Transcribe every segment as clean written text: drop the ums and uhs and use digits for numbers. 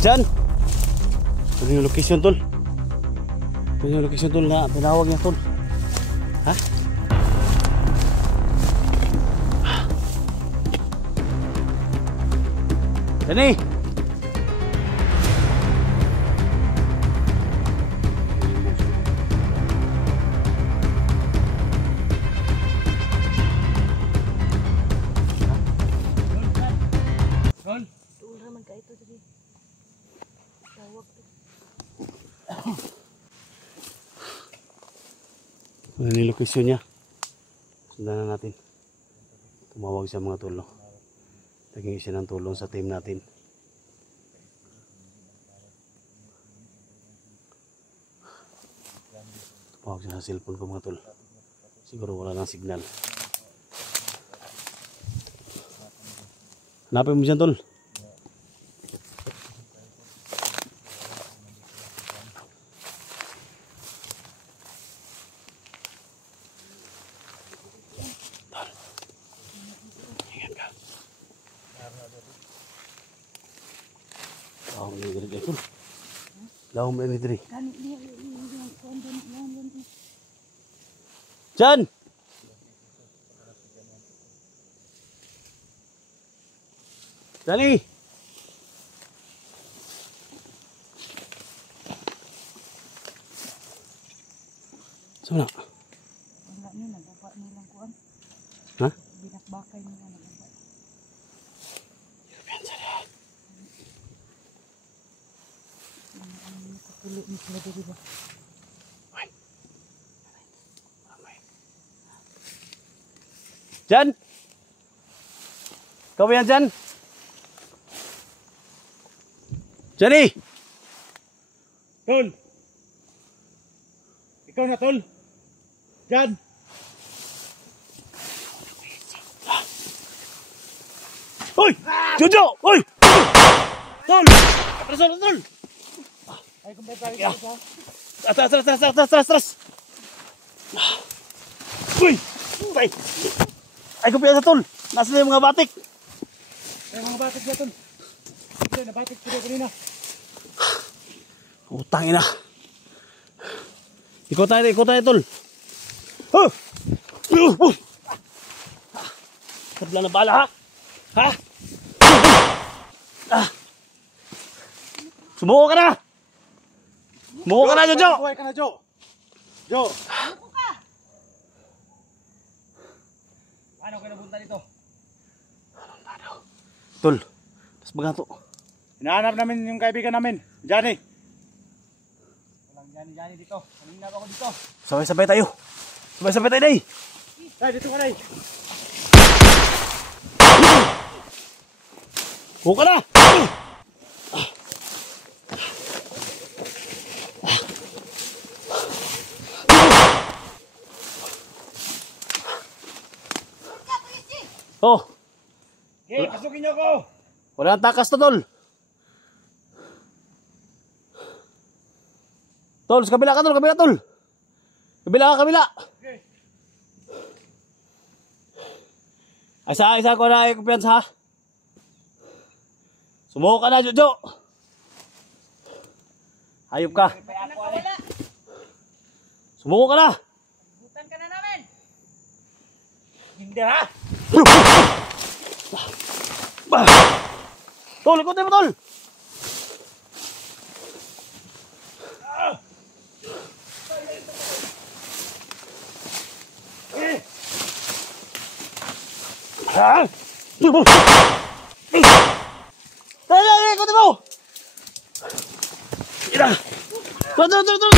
Diyan! Ito yung location, tol. Ito yung location, tol, na tinawag niya, tol. Ha? Dani! Ano yung location niya? Sundan na natin. Tumawag siya mga tol, no? Naging siya ng tulong sa team natin. Tumawag siya sa cellphone ko mga tol. Siguro wala nang signal. Hanapin mo dyan, tol. Lahom ini diri. Jan. Dani. Sana. Enggak ni nagbawa nilang kuan. Ha? Binakbakay nila nagbawa. Yan sana. Kulit ni sila diri ba. Hoy. Amay. Jan. Kau ba yan, Jan? Jani! Tol! Ikaw na, Tol! Jan! Hoy! Jojo! Hoy! Tol! Atras, Tol! Ay, kung tayo sa... Atras! Uy! Ay! Ay, kumpiyansa, Tol! Nasa na yung mga batik! Ay, mga batik dyan, Tol! Ito, nabatik ko kanina. Utang ina. Ikot tayo, Tol. Huh! Kabla na bala, ha? Ha? Sumuko ka na! Sumuko ka na, Jojo! Buhay ka na, Jo! Jo! Ano ka? Paano kayo nabunta dito? Tol, tas bagato. Hinahanap namin yung kaibigan namin, Johnny. Walang Johnny dito. Kanina pa ako dito. Sabay-sabay tayo. Sabay-sabay tayo, Day. Day, dito ka, Day. Sumuko ka na! Oh, Okay, pasukin niyo ako. wala nang takas to, Tol. Tol, sa kabila ka, Tol. Kabila, Tol. Kabila. Okay. Isa ko na ay kumpiyansa, ha? Sumuko ka na, Jojo. Hayop ka. Nakawala. Sumuko ka na. Butan ka na namin. Hindi, ha? Tol, ikutin mo, Tol. Okay. Ha? Dali, ikutin mo. Ira. Tol.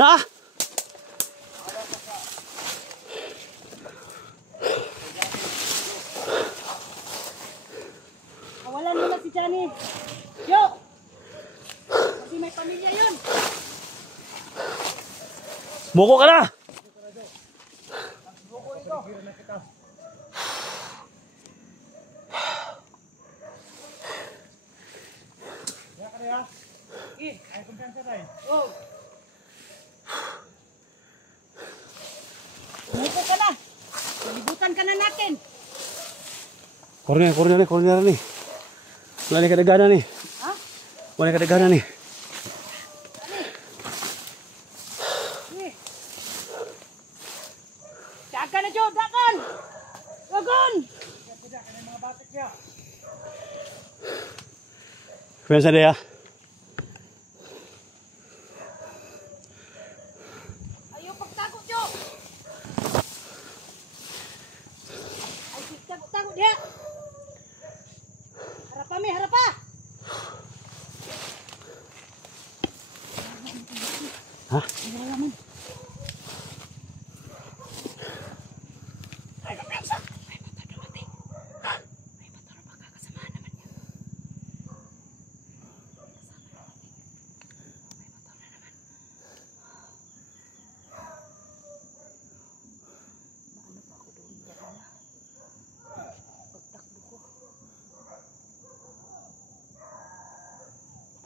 Ha? Kawalan mo na si Johnny. Yo! Kasi may pamilya yun. Sumuko ka na. Ay, kumpiyansa tayo. Oh. Sumuko ka na. Nalibutan ka na natin. Korner ni. Wala ni kadagana ni. Ha? Wala ni kadagana ni. Dagan na, Jo. Dagan. Dagan. Kuya sa dia. Ayaw pagtago, Jo. Ay, tago dia. Harapa mi, harapa. Ha? Ay, kapiyansa. Ay, motor dumating. Ay, motor baka kasamaan naman niya.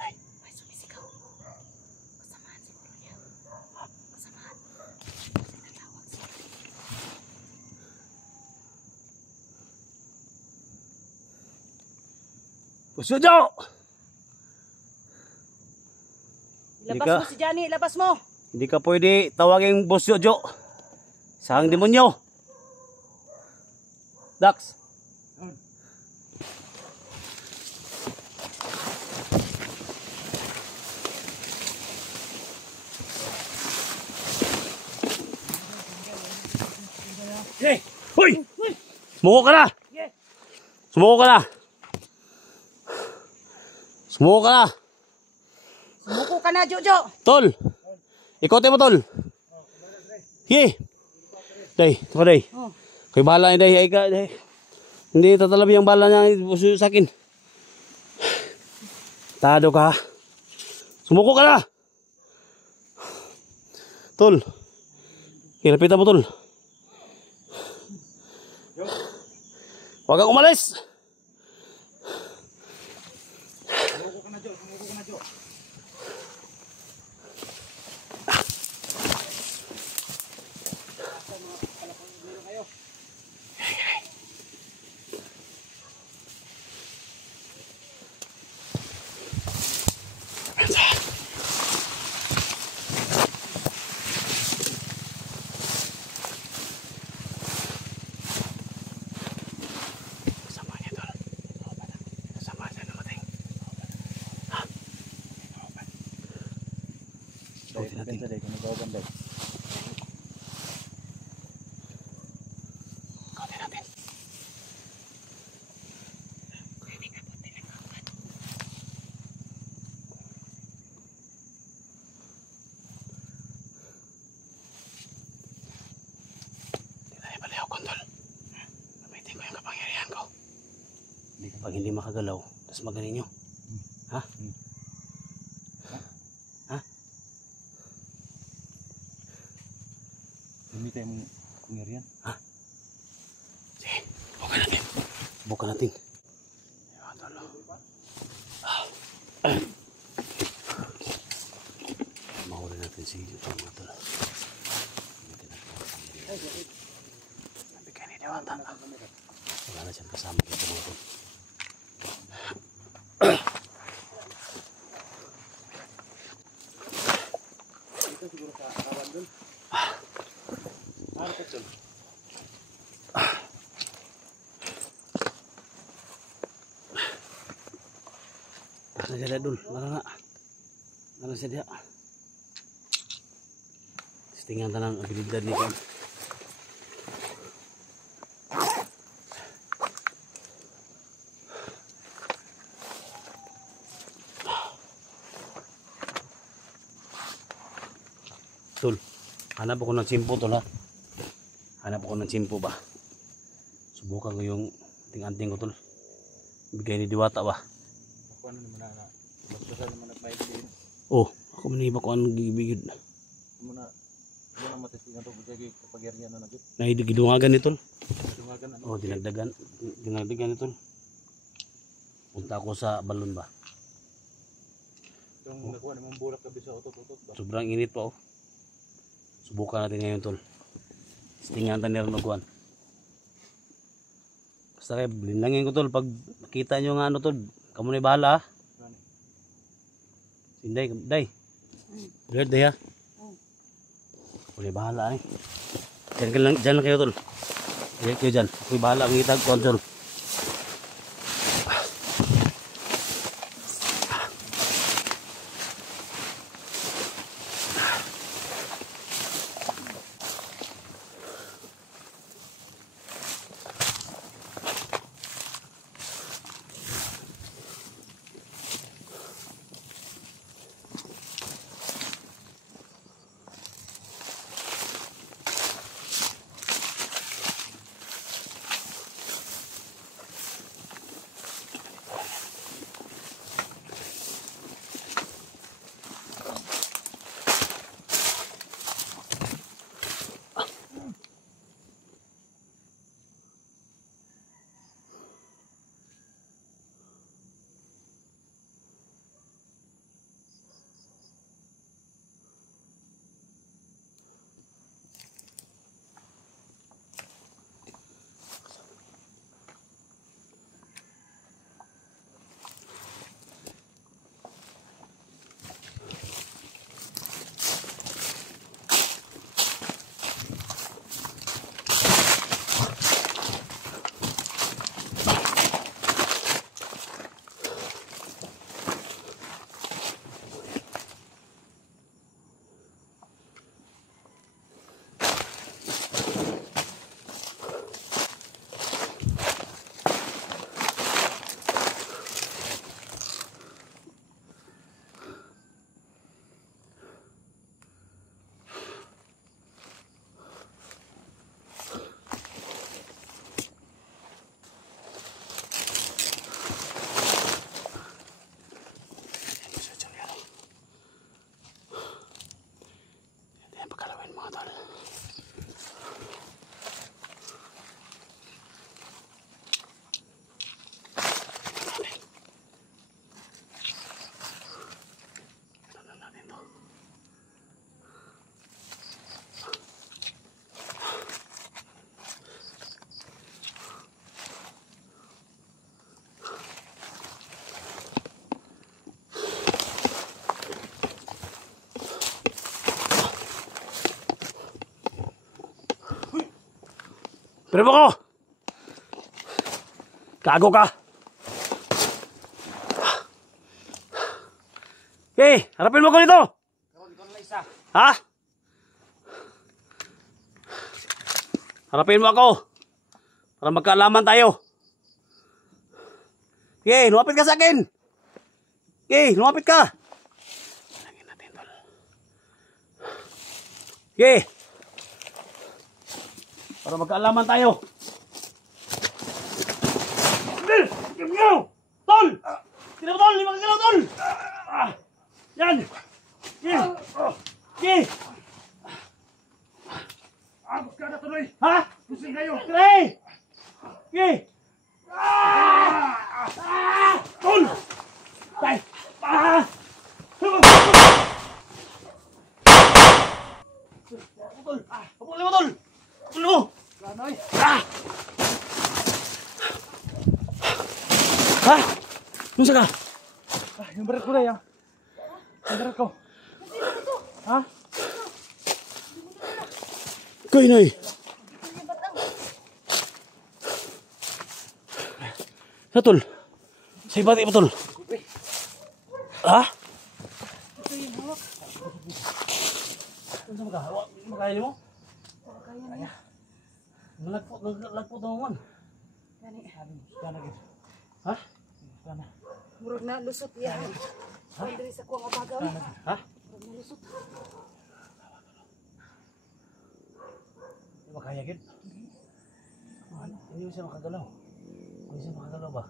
Ay, sumisigaw. Kasamaan siguro niya. Kasamaan. Tinatawag siya. Puso Jo! Ilabas Ika. mo si Johnny, ilabas mo. Hindi ka pwede tawagin Boss Jo. Sahang demonyo. Dax. Hey! Hoy! Sumuko ka na! Yeah! Sumuko ka na! Sumuko ka na! Sumuko ka na, Jojo. Tol! Ikote mo, Tol! Sige! Day, ito ka, Day. Oh. Kay bala ni Day, ay ka, Day. Hindi tatalabi ang bala niya puso sa akin. Tado ka, ha? Sumuko ka na! Tol! Kirapitan mo, Tol. Huwag kang umalis! Sumuko ka na, Jo. Sumuko ka na, Jo. Kasama niya, Tol. Kasama siya namatay. Ha? Ikutin natin. Day, kung nagawagan, Day. Ikutin natin. Hindi tayo baliw, Tol. Gamitin ko yung kapangyarihan ko. Pag hindi makagalaw, tapos magaling nyo. Ha? Ha? Gamitin mo pangyarihan. Sige, subukan natin. Subukan natin. Ayan, Tol. Mahuli natin si mga Tol. Gamitin natin ang kapangyarihan. Nabigyan ni Dewata. Wala na siyang kasama dito mga Tol. Ito siguro sa kawan dun. Ano ka, Tol? Nasa siya dul, nara na. Nara siya diya. Tingnan tanang abilidad ni Kon. Tol, hanap ako ng simpo, Tol, ha. Hanap ako ng simpo ba. Subukan ko yung ting-anting ko, Tol. Bigay ni Diwata ba. Ako ano naman na. Basta naman na paik din. Oh, ako maniba ko anong gibigid. Muna matisingan to bujagi kapangyarihan na nagit. Nahidugidungagan ni Tol. Dungagan ano. Oh, dinagdagan ni Tol. Punta ako sa balon ba. Yung nakuha namang bulak kabi sa utot-utot ba. Sobrang init pa, oh. Subukan natin ngayon, Tol. Stingan ta ni Ronoguan. Basta kayo, linangin ko tol. Pag makita nyo nga ano tol, kamu na bahala ha. Sinday, day. Alert day ha. Kamu na bahala eh. Diyan lang kayo tol. Alert kayo dyan. Ako'y bahala, ang itag ko tol. Pero ko! Gago ka! Okay, harapin mo ko dito! Ha? Harapin mo ako! Para magkaalaman tayo! Okay, lumapit ka sa akin! Okay, lumapit ka! Okay! Para magkaalaman tayo. Tol! Sino ba tol? 5 kilo tol! Yan! Gusto na tuloy. Ha? Gusto kayo. Kray! Tol! Tay! Tol! Pupuli mo tol! Pupuli mo! Ganoy. Ha? Ano ka? Yung berat ko na yan. Yung berat ko. Ha? Koy, Noy. Sa tol? Sa ibati mo tol? Ha? Ano sa mga? Makaya mo? Kaya na. Nalagpot na naman. Gani. Sana gid. Ha? Sana. Murag na lusot yan. Pwede sa kuwang abagaw. Ha? Murag na lusot. Hindi makaya gid. Hindi mo siya makagalaw. Hindi siya makagalaw ba?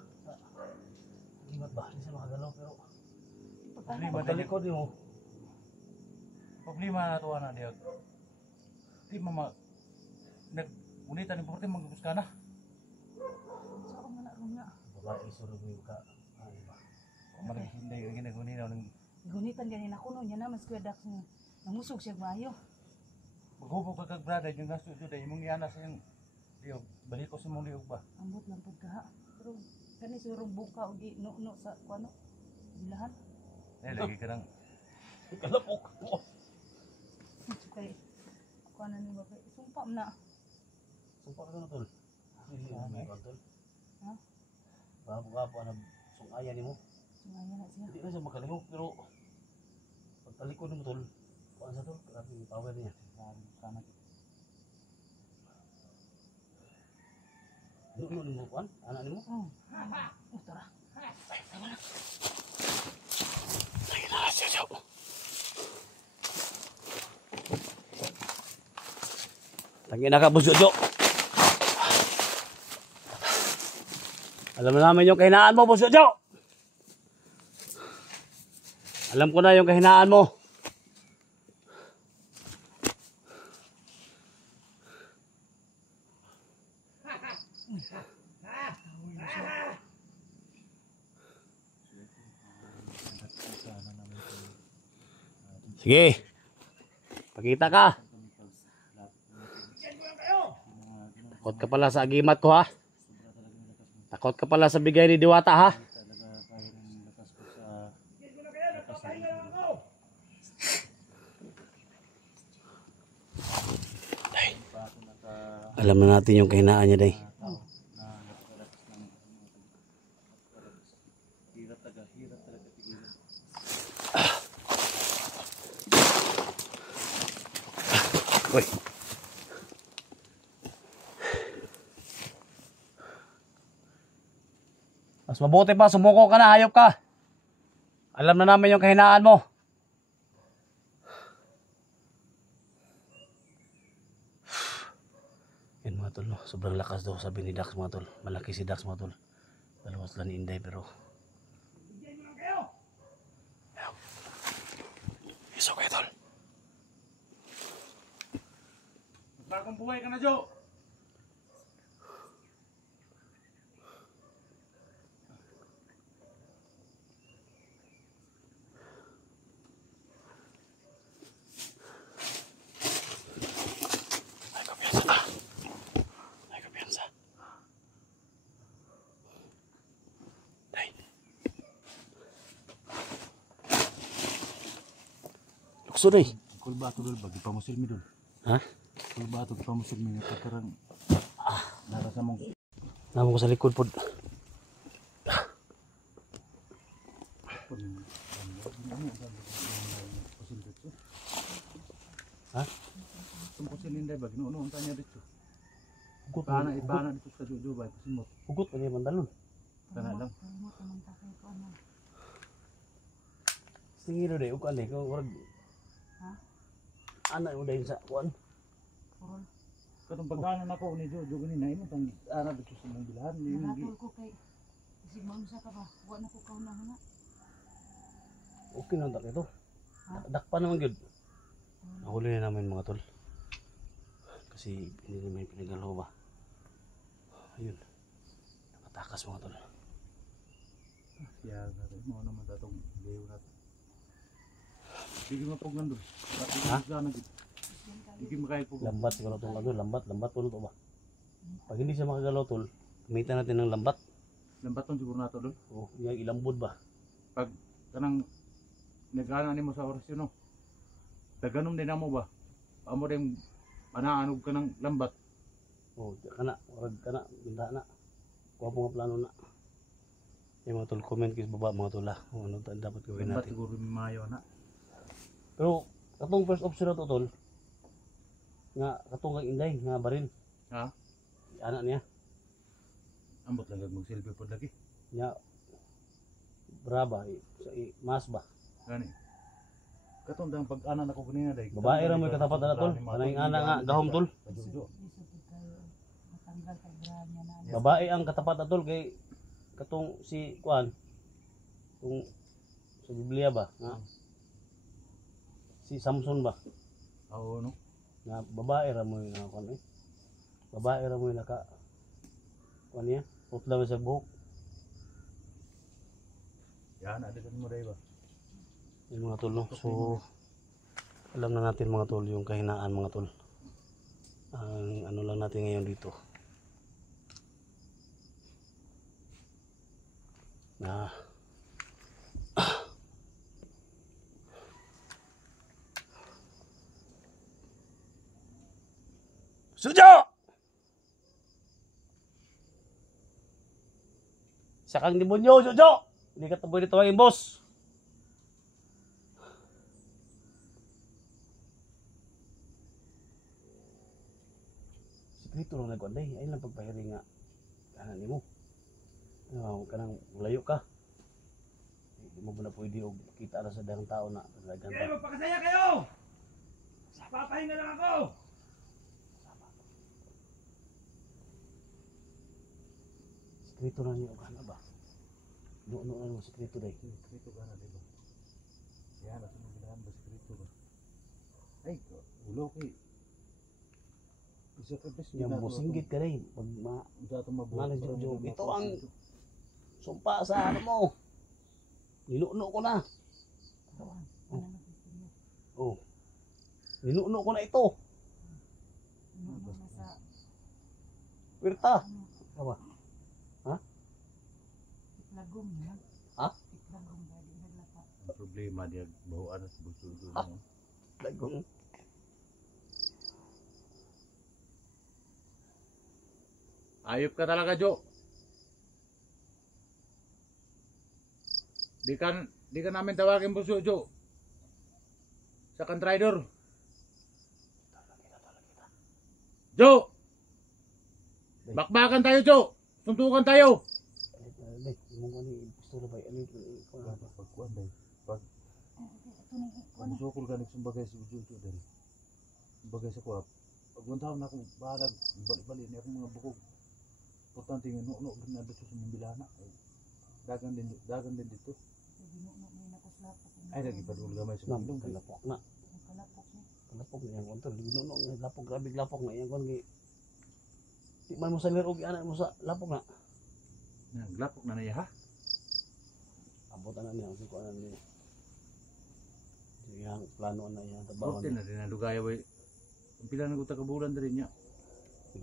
Limat ba? Hindi siya makagalaw pero pagkalikod mo. Problema na tuwa na diya. Di mama nag-unitan ni porte magbuska na. So ako nga na. Babae surog mo ka. Marag hindi ginaguni na ng Gunitan ganina kuno niya na mas kuya Dax nga. Namusog siya maayo. Paghubog ka kag brada yung nasto dito dahil imong iana sa yung liog. Balik ko sa mong liog ba? Ambot lang pud ka ha. Pero kani surong buka og no sa kuno. Bilahan. Lagi ka nang kalapok mo. Kay kuno ni ba sumpa na. Sumpa ka na tol. Hindi ka tol. Ha? Bago na sungaya ni mo. Sumaya na siya. Hindi na siya makalihok pero pag talikod mo tol, paano sa tol? Grabe yung power niya. Sana Doon mo kuan, anak ni mo. Tara. Ay na siya siya. Tangin na ka busyo. Alam na namin yung kahinaan mo, busyo. Alam ko na yung kahinaan mo. Sige. Pakita ka. Takot ka pala sa agimat ko ha. Takot ka pala sa bigay ni Diwata ha. Alam na natin yung kahinaan niya day. Uy. Mas mabuti pa, sumuko ka na, hayop ka. Alam na namin yung kahinaan mo. Yan mga tol, no? Sobrang lakas daw sabi ni Dax mga tol. Malaki si Dax mga tol. Dalawas lang ni Inday pero it's okay tol. bagong buhay ka na, Jo. Ay kumpiyansa ka. Ay kumpiyansa. Day. Lukso day. Kul ba ito dul, bagi pa mo silmi dul. Ha? Kul ba ito pa mo silmi nga kakarang narasa mong Namo ko sa likod pod. Ha? Tungkol si Linday ba, ginuunoon tanya dito. Hugot. Ibana dito sa Jojo ba, pasimot. Hugot pa niya mandalon. Kana lang. Tingiro day ug ani ko urag. Ha? Ana mo day sa kuan. Purol. Katong pagkaanan ako ni Jojo ganina, imo tang ana dito sa mong bilahan. Natul ko kay isig maunsa ka ba? Wa na ko kaunahan na. Okay na dak ito. Ha? Dakpa naman gyud. Nahuli na namin mga tol. Kasi hindi namin pinagalaw ba. Ayun. Nakatakas mga tol. Siya natin mo naman tatong lew natin. Sige mapugnan doon. Ha? Sige makaya pugnan. Lambat siguro itong ano. Lambat po ito ba. Pag hindi siya makagalaw tol, gamitan natin ng lambat. Lambaton siguro nato doon. O yung ilambod ba. Pag kanang nag-ana nimo sa orasyon no. Daganom din mo ba? Amo din manaanog ka ng lambat. O kana. Warag kana. Binta na. Kuha po nga plano na. Yung mga tol, comment kayo sa baba mga tol ha. Kung ano dapat gawin Lambat natin. siguro mayo na. Pero katong first option na to tol. Nga katong kang Inday nga baril. Ha? Anak niya. Ambot lang mag selfie pod lagi. Nya braba mas ba. Gani. Katong dang pag-ana nako kanina day. Babae ra mo katapat na tol. Kanang ana nga gahom tol. Jojo. Matanggal kay granya na. Babae ang katapat na tol kay katong si kuan. Kung sa Biblia ba nga si Samson ba. Oo no. Nga babae ra mo nga kuan eh. Babae ra mo naka kuan niya. Putla sa buhok. Yan ada kan mo day ba. Yung mga tol no. So alam na natin mga tol yung kahinaan mga tol. Ang ano lang natin ngayon dito. Na Sujo! Isa kang demonyo, Sujo! Hindi ka taboy dito ang boss. Sikreto lang nagwanday. Ay lang pagpahiring nga. Kanan ni mo. Kanang layo ka. Hindi mo ba na pwede og kita na sa dagang tao na. Okay, magpakasaya kayo! Papahinga lang ako! Sikreto na niyo ka na ba? Ano mo sikreto dahil? Sikreto ka na, diba? Yan, nasa mga bilahan ba sikreto ba? Ay, ulo kay. Isa ka bes. Yung businggit ka rin. Pag malas yung joke. Ito ang sumpa sa ano mo. Ninuno ko na. Oh. Ninuno ko na ito. Wirta. Apa? Ha? Itlagom na. Ha? Itlagom ba di naglapa. Ang problema diya bahuan sa bulso-bulso mo. Lagong. Ayop ka talaga, Jo. Di ka namin tawagin buso, Jo. Sa rider. Jo! Bakbakan tayo, Jo! Suntukan tayo! Dek, mo ko ni pistola ba? Ano ito? Pagkuhan dahil. Pamusukol ka nagsumbagay sa buso, dahil. Sumbagay sa kuwap. Pag 1 taon na akong bahalag, balik-balik niya akong mga bukog. Importante yung no na dito sa Mambilana. Dagan din dito. Ay, lagi pa doon gamay sa Nam, ilong. kalapok na. Kalapok niya. Kalapok na yan. Kontor, ginuno nga lapok. Grabe lapok na yan. Kung di man mo sa lirog, anak mo sa lapok na. Naglapok na niya, ha? Abot na niya. Kung ano niya. Yung plano na yan. Tabawan Porte na rin na lugaya, wey. Ang pila na guta kabulan na rin niya.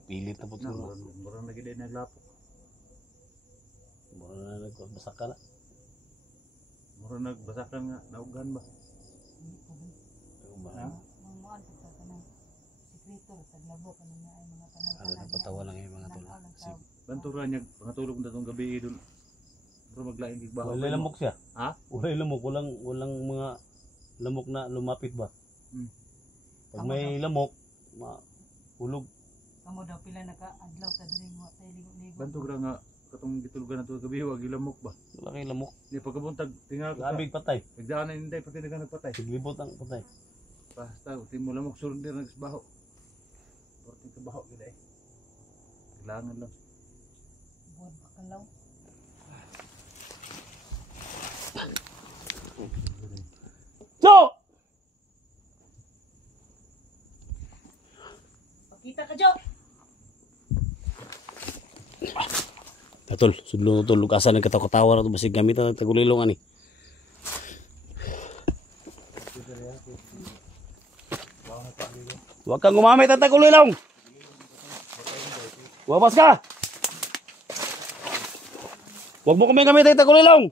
Pilit na po ito. Murang lagi din naglapok. Mura na nagbasak ka na. Murang nagbasakan nga, naugan ba? Ha? Mamuan ka ka ng sikreto sa labo kanina ay mga Ano panang nagpatawa lang yung mga tula. Bantura niya, pangatulog na itong gabi doon. Pero maglaing kigbaho. Wala lamok siya. Ha? Wala lamok. Walang mga lamok na lumapit ba? Pag may lamok, hulog. Kamo daw pila naka-adlaw ka diri mo tay ligo-ligo. Bantura nga, katong gitulugan na itong gabi, wag ilamok ba? Wala kay lamok. Hindi pagkabuntag, tingala ko sa. Labig patay. Nagdaanan hindi, pati nagpatay. Siglibot ang patay. Basta, utin mo lamok, surun din nagsbaho. Porting kabaho, gila eh. Kailangan lang. Buod bakalaw. Jo! Pakita ka, Jo. Tol, sudlo tol, lukasan ng katawa-katawa na ito. Basig gamitan ng tagulilong ani. Huwag kang gumamit ng tagulilong! Wapas ka! Huwag mo kami gamitin ng tagulilong!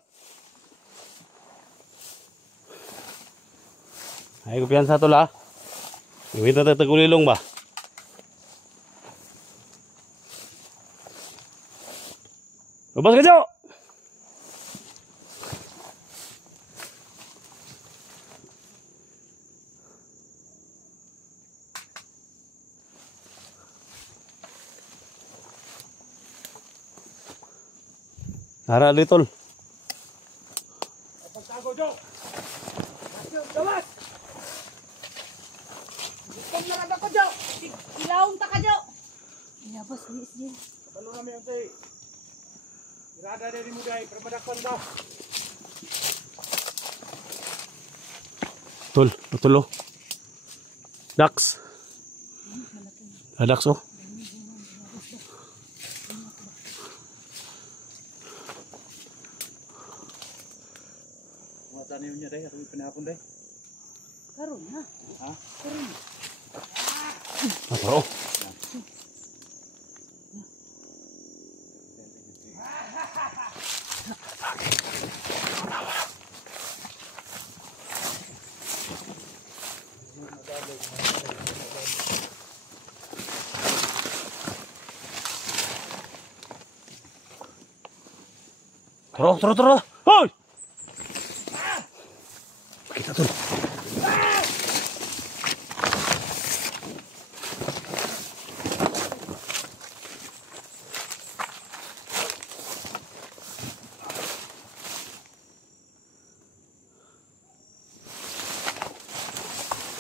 Ay, kumpiyansa tol ha. Gamitan ng tagulilong ba? Labas ka, Jo! Hara di tol. Pagtago, Jo! Gawas! Gutom na rada ko, Jo. Ilawong ta ka, Jo. Ilabas, biis. Kapalo namin yung tayo. Irada din mo dahil, pero madakpan ba? Tol, tulo. Dax. Dax oh. Mga tanim niya dahil, atong pinahapon dahil. Karon na. Ha? Karon. Ako. Tara, tara, tara. Hoy! Kita tol.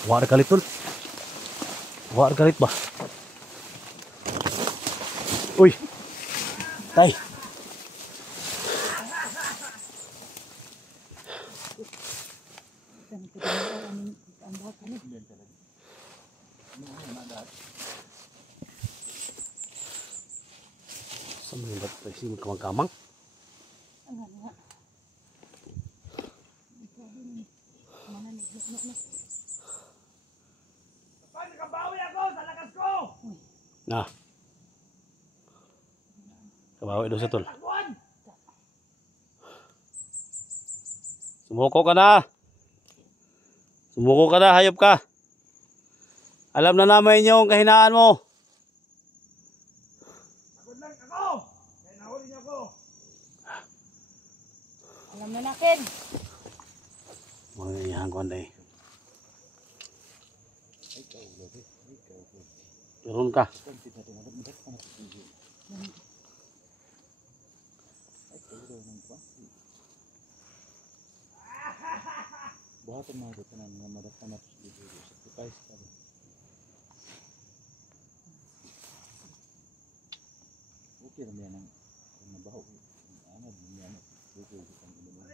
War kalit tol. War kalit ba? Uy. Tay. Saan mo ba ito? Sino kamang-kamang? Nah. Kabawi doon sa tol. Sumuko ka na. Sumuko ka na, hayop ka. Alam na namin yung kahinaan mo. Alam na natin. Mga iyahan ko anday. Turun ka. Buhatan mga dutanan nga madatanaps dito sa sacrifice ka ba? Okay naman yan ang nabaho. Anad naman yan ang dito ang inuman.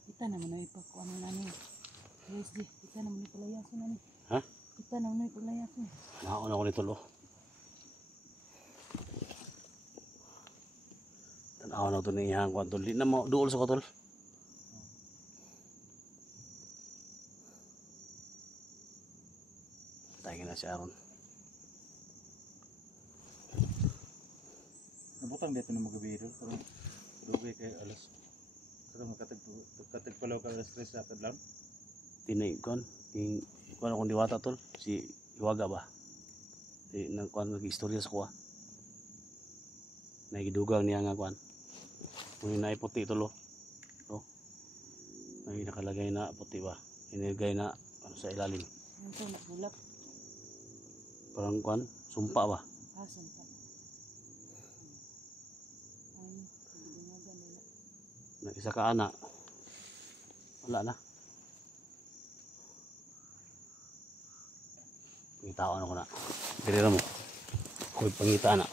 Kita naman na ipakuha na namin. USD, kita naman ipalayasin na ni. Ha? Kita naman ipalayasin. Nauna ko ni tol. Tanaw na ito na iyahan ko tol. Di na mo duol sa ko tol. Tayo na si Aaron. Nabutang dito na magabiro pero dugay kay alas. Pero makatagpalaw ka alas 3 sa kadlaw. Tinay kon. Ting kuan akong diwata tol. Si Iwaga ba? Di nang kuan nag-istorya sa kuha. Nagidugang niya nga kuan. Kung naiputi tol oh. Oh. Ay nakalagay na puti ba? Inilagay na ano sa ilalim. Ano ito, nabulak. Parang kuan, sumpa ba? Asan pa? Ay, binungagan nila. Nag-isa ka ana. Wala na. Pangitaan ako na. Dirira mo. Ako'y pangitaan na.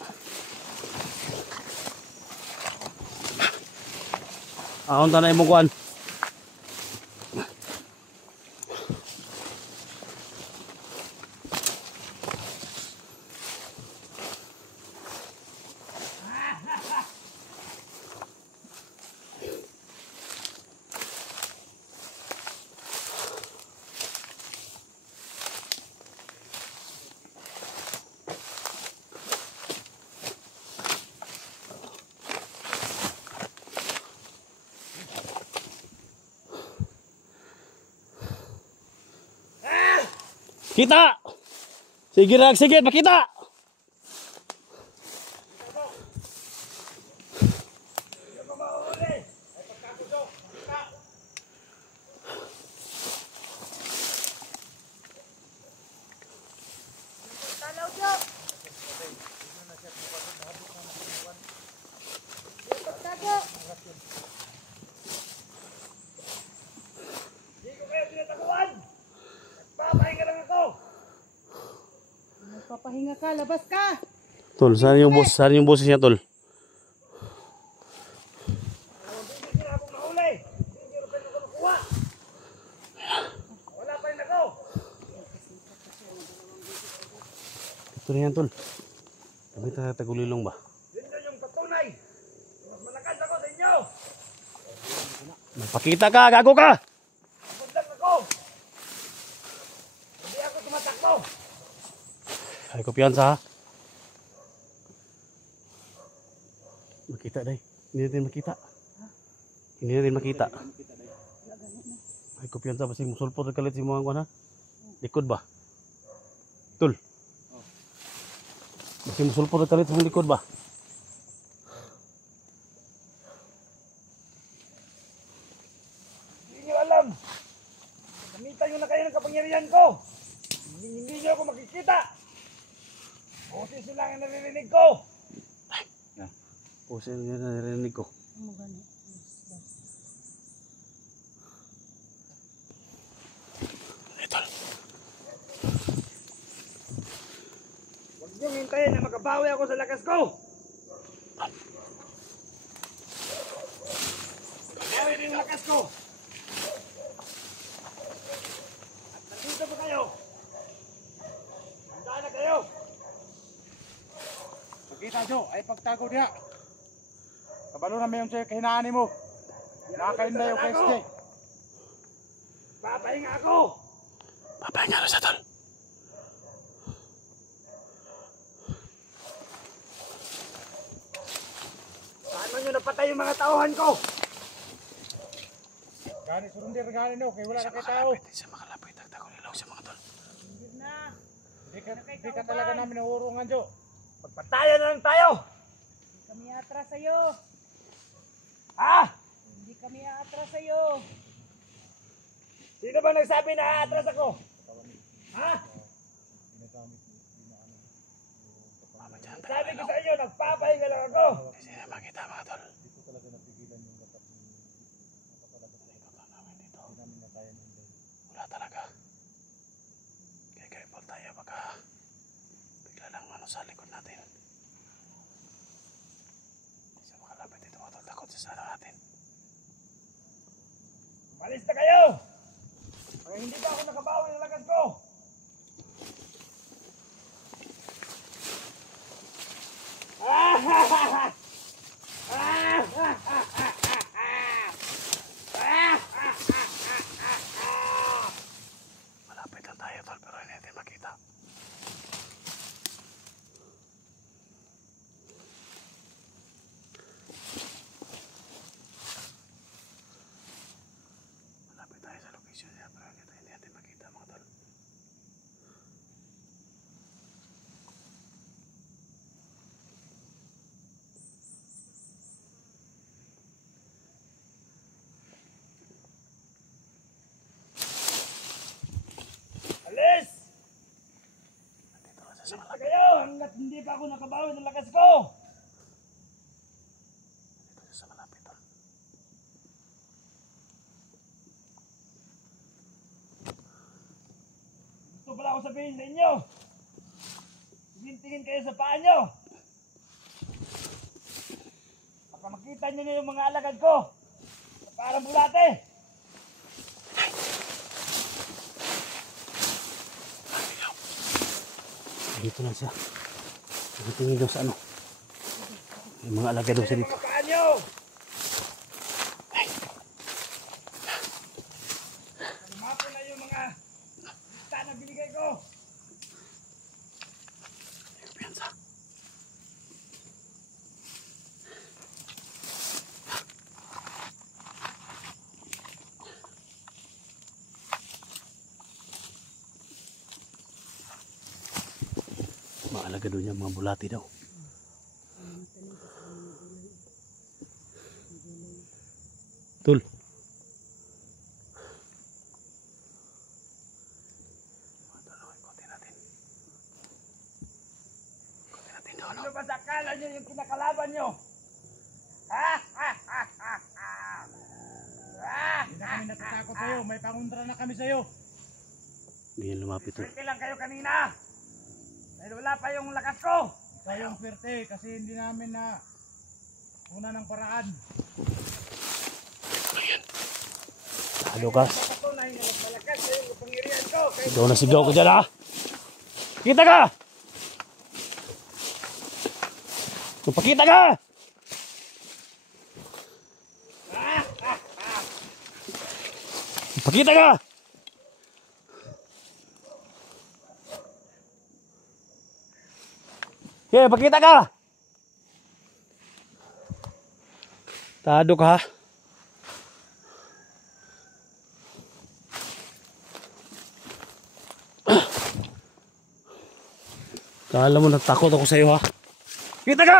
Akong tanay mo kuan. Kita! Sige rag, sige, pakita! Talaw siya! Tago! Papahinga ka, labas ka! Tol, saan yung boss? Saan yung boses niya, tol? Ito na yan, tol. Kami tayo tagulilong ba? Yun yung patunay. Mas malakas ako sa inyo. Magpakita ka, gago ka! Magdag ako. Hindi ako tumatakbo. Ay, kumpiyansa ha. Makita day. Hindi natin makita. Hindi natin makita. Ay, kumpiyansa ba si musulpo na kalit si mga kuwan ha? Likod ba? Tul. Basi musulpo na kalit sa likod ba? lang ang naririnig ko. Pusa yung narinig ko. Ano gani? Ito. Huwag niyong hintayin na makabawi ako sa lakas ko. Bawi din yung lakas ko. At nandito ba kayo? Handa na kayo. Makita Jo, ay pagtago diha. Kabalo na mayon sa kahinaan mo. Nakainday o KSJ. Papahinga ako. Papahinga na sa tol. Saan man nyo napatay yung mga tauhan ko? Gani surundir gani no, kay wala na kay tao. Hindi siya makalapit. Tagtago nilaw sa mga tol. Hindi na. Di ka talaga namin naurungan Jo. Magpatayan na lang tayo. Hindi kami atras sa'yo. Ha? Hindi kami atras sa'yo. Sino ba nagsabi na aatras ako? Ha? Sabi ko sa inyo, nagpapahinga lang ako. Hindi siya makita mga tol. Wala talaga. Kaya careful tayo baka bigla lang ano sa likod natin. Hindi siya makalapit dito mga tol. Takot sa sana natin. Malis na kayo! Kaya hindi pa ako nakabawi ng lakas ko. Malapit lang tayo tol pero hindi natin makita. Malapit tayo sa location niya pero hindi natin makita mga tol. Alis! Dito lang siya sa Alis na malapit. kayo hanggat hindi pa ako nakabawi ng lakas ko. Dito siya sa malapit tol. Gusto pala ako sabihin sa inyo. Tingin kayo sa paa nyo. Baka makita nyo na yung mga alagad ko. Parang bulate. Dito lang siya. Tingin daw sa ano. May mga alaga daw siya Yung dito. mga paa nyo. Lumapo na yung mga lista na binigay ko. Piyansa. Mga alaga daw niya, mga bulati daw. Tul. Ikutin natin. Ikutin natin daw, no? Ano ba sa akala nyo yung kinakalaban nyo? Ha? Ha? Ha? Ha? Ha? Ha? Hindi na kami natatakot sa'yo, may pangontra na kami sa'yo. Hindi yan lumapit. Tul. Swerte lang kayo kanina. Dahil wala pa yung lakas ko. Ikaw yung swerte kasi hindi namin na una ng paraan. Ayan. Talo ka. Patunay na mas malakas yung kapangyarihan ko. Kaya Sigaw na sigaw ko dyan, ha? Kita ka! Magpakita ka! Magpakita ka! Okay, pakita ka! Tado ka, ha? Kala mo natakot ako sa'yo, ha? Kita ka!